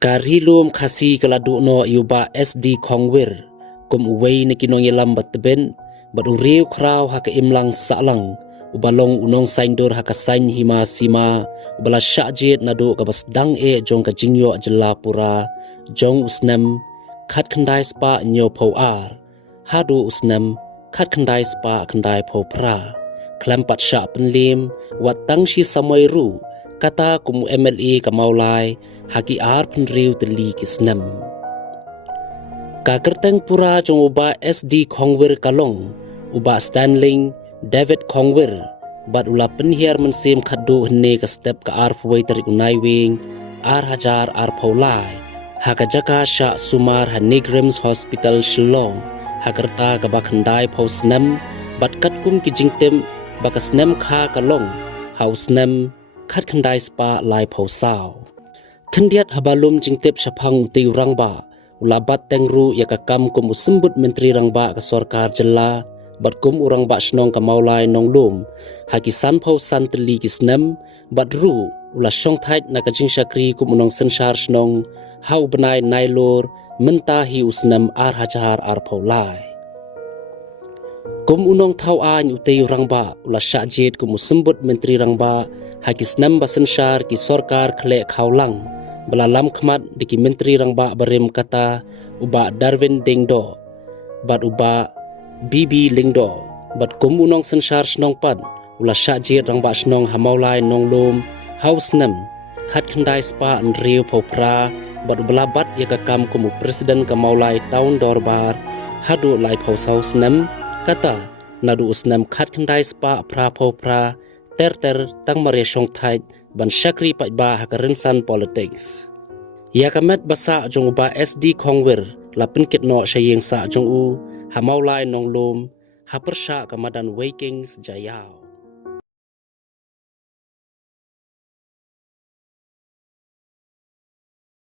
Karilum kasi kaladu no yuba SD Kongwir kum uway na kinong ilam batben bat uriw kraw haka imlang salang ubalong unong saindor haka sain hima sima ubala syajit nadu kabasdang jong kajingyo jelapura jong usnem khat khandai spa nyo po ar hadu usnem khat khandai spa khandai po pra klampat sya penlim wat tangshi samai ru kata kumu MLA kamaulai haki ar penriu teli kisnem. Kakerteng pura jong uba SD Kongwir kalong, uba Stanley David Kongwir, bat ula penhiar mensim khadu hene ka step ka ar puway tarik unay wing, ar hajar ar paulai, haka jaka sya sumar Hanegrims Hospital Shillong, hakerta kabak handai pausnem, bat katkum kijingtem bakasnem kha kalong, hausnem khat khandai spa lai pausau. Kendiat habalum jingtip syapang uti rangba, ulabat tengru ya kakam kum usembut menteri rangba ke sorkar jela, bat kum urang ba snong kamaulai nong lum, haki san pau san teli kisnem, bat ru ula syong thait na kajing syakri kum unong sensar snong, hau benai nailor, mentahi usnem ar hajar ar paulai. Kum unong tau an uti rangba, ula syajit kum usembut menteri rangba, haki snem ba sensar ki sorkar kle kaulang, belalam khmat diki menteri rangba barim kata uba Darwin Dingdo bat uba BB Lingdo bat kum unong sensar snong pan ula syajit rangba snong hamaulai nong lum haus nem khat khandai spa nriu popra bat ubelabat ya kakam kumu presiden kamaulai taun dorbar hadu lai pausau nem kata nadu usnem khat khandai spa pra popra ter tang maria syong thait ban syakri pat ba hakarinsan politics. Ya kamet basa jong uba SD Kongwir lapin kitno syayeng sa jong u hamaulai nong lum hapersya kamadan Wakings Jayau.